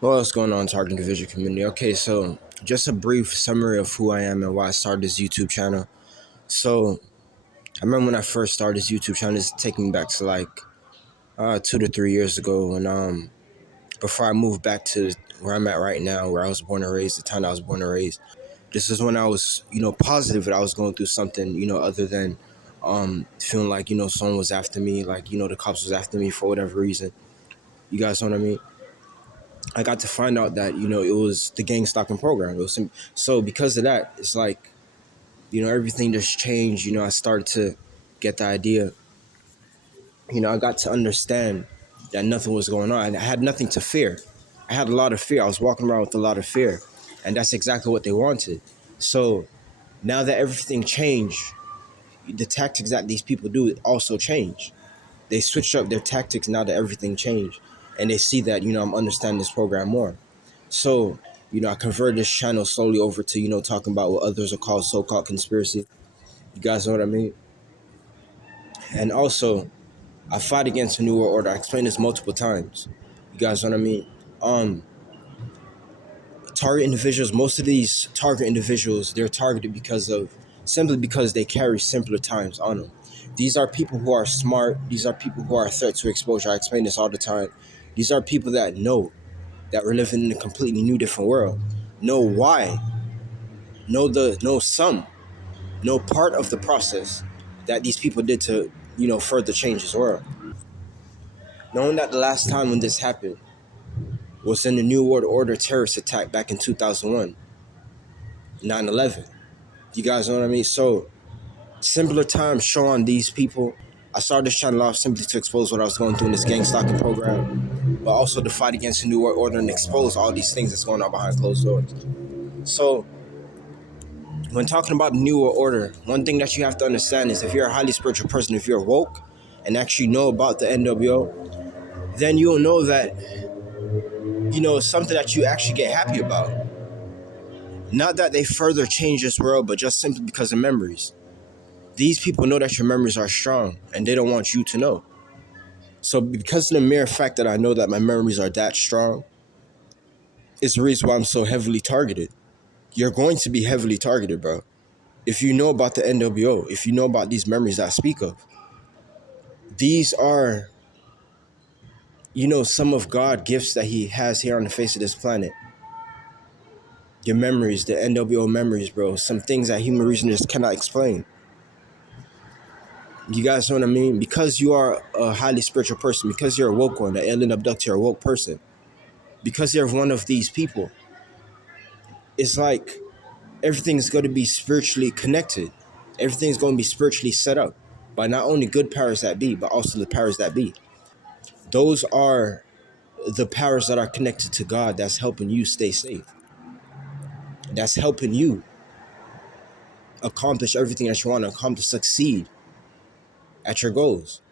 What's going on, Target Division community? Okay, so just a brief summary of who I am and why I started this YouTube channel. So I remember when I first started this YouTube channel, it's taking me back to like 2 to 3 years ago when before I moved back to where I'm at right now, where I was born and raised, the town I was born and raised. This is when I was, positive that I was going through something, other than feeling like, someone was after me, like, the cops was after me for whatever reason. You guys know what I mean? I got to find out that it was the gang stalking program. So because of that, it's like everything just changed. I started to get the idea. I got to understand that nothing was going on. I had nothing to fear. I had a lot of fear. I was walking around with a lot of fear, and that's exactly what they wanted. So now that everything changed, the tactics that these people do also change. They switched up their tactics now that everything changed, and they see that I'm understanding this program more. So, I converted this channel slowly over to, talking about what others are called so-called conspiracy. You guys know what I mean? And also, I fight against a New World Order. I explained this multiple times. You guys know what I mean? Target individuals, most of these target individuals, they're targeted simply because they carry simpler times on them. These are people who are smart. These are people who are a threat to exposure. I explain this all the time. These are people that know that we're living in a completely new, different world. Know why. Know part of the process that these people did to, further change this world. Knowing that the last time when this happened was in the New World Order terrorist attack back in 2001, 9/11. You guys know what I mean? So, simpler times show on these people. I started this channel off simply to expose what I was going through in this gang stalking program, but also to fight against the New World Order and expose all these things that's going on behind closed doors. So, when talking about the New World Order, one thing that you have to understand is if you're a highly spiritual person, if you're woke and actually know about the NWO, then you'll know that, it's something that you actually get happy about. Not that they further change this world, but just simply because of memories. These people know that your memories are strong and they don't want you to know. So because of the mere fact that I know that my memories are that strong, it's the reason why I'm so heavily targeted. You're going to be heavily targeted, bro. If you know about the NWO, if you know about these memories that I speak of, these are, some of God's gifts that he has here on the face of this planet. Your memories, the NWO memories, bro. Some things that human reason just cannot explain. You guys know what I mean? Because you are a highly spiritual person, because you're a woke one, an alien abductor, a woke person, because you're one of these people, it's like everything's going to be spiritually connected. Everything's going to be spiritually set up by not only good powers that be, but also the powers that be. Those are the powers that are connected to God that's helping you stay safe. That's helping you accomplish everything that you want to accomplish, succeed at your goals.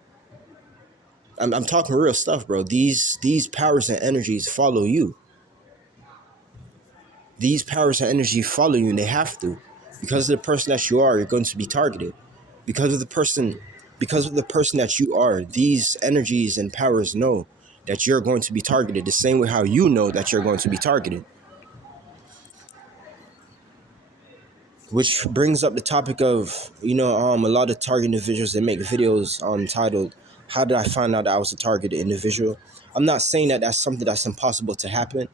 I'm talking real stuff, bro. These powers and energies follow you. These powers and energy follow you, and they have to. Because of the person that you are, you're going to be targeted. Because of the person that you are, these energies and powers know that you're going to be targeted the same way how you know that you're going to be targeted. Which brings up the topic of, a lot of target individuals that make videos titled, "How did I find out that I was a targeted individual?" I'm not saying that that's something that's impossible to happen.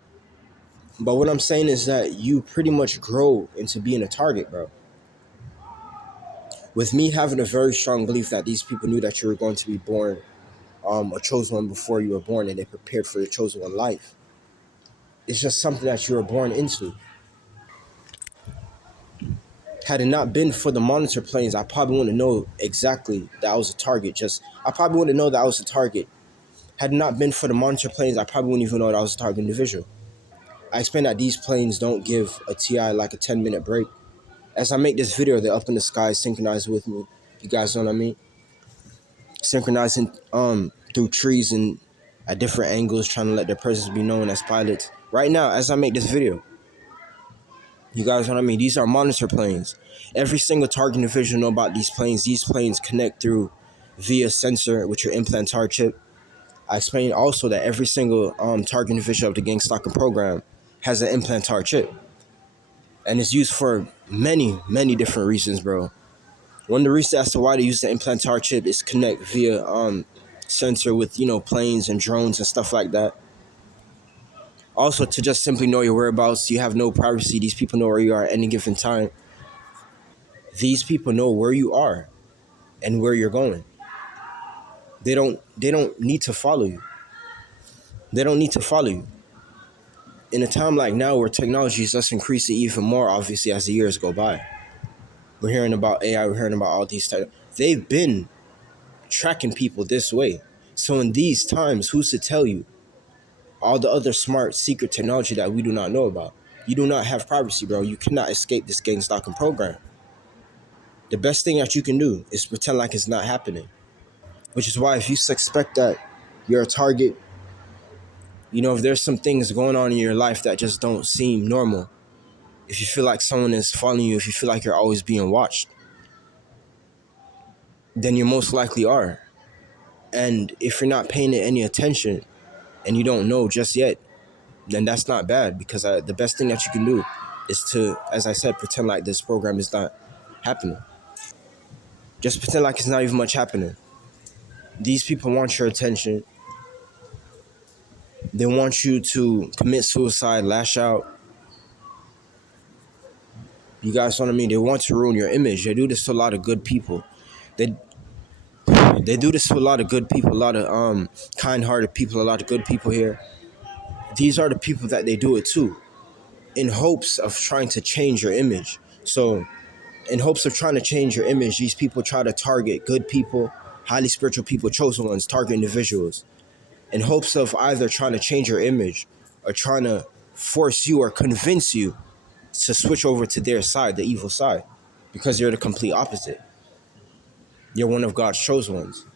But what I'm saying is that you pretty much grow into being a target, bro. With me having a very strong belief that these people knew that you were going to be born a chosen one before you were born, and they prepared for your chosen one life. It's just something that you were born into. Had it not been for the monitor planes, I probably wouldn't know exactly that I was a target. I probably wouldn't know that I was a target. Had it not been for the monitor planes, I probably wouldn't even know that I was a target individual. I explained that these planes don't give a TI like a 10-minute break. As I make this video, they're up in the sky, synchronized with me. You guys know what I mean? Synchronizing through trees and at different angles, trying to let their presence be known as pilots. Right now, as I make this video, you guys know what I mean? These are monitor planes. Every single target individual know about these planes. These planes connect through via sensor with your implantar chip. I explained also that every single target individual of the gang stalking program has an implantar chip, and it's used for many different reasons, bro. One of the reasons as to why they use the implantar chip is connect via sensor with planes and drones and stuff like that. Also, to just simply know your whereabouts, you have no privacy. These people know where you are at any given time. These people know where you are and where you're going. They don't need to follow you. They don't need to follow you. In a time like now where technology is just increasing even more, obviously, as the years go by. We're hearing about AI, we're hearing about all these they've been tracking people this way. So in these times, who's to tell you all the other smart secret technology that we do not know about? You do not have privacy, bro. You cannot escape this gang stalking program. The best thing that you can do is pretend like it's not happening. Which is why if you suspect that you're a target, if there's some things going on in your life that just don't seem normal, if you feel like someone is following you, if you feel like you're always being watched, then you most likely are. And if you're not paying it any attention and you don't know just yet, then that's not bad, because the best thing that you can do is to, as I said, pretend like this program is not happening. Just pretend like it's not even much happening. These people want your attention. They want you to commit suicide, lash out. You guys know what I mean? They want to ruin your image. They do this to a lot of good people. They do this to a lot of good people, a lot of kind-hearted people, a lot of good people here. These are the people that they do it to, in hopes of trying to change your image. So, in hopes of trying to change your image, these people try to target good people, highly spiritual people, chosen ones, target individuals, in hopes of either trying to change your image or trying to force you or convince you to switch over to their side, the evil side, because you're the complete opposite. You're one of God's chosen ones.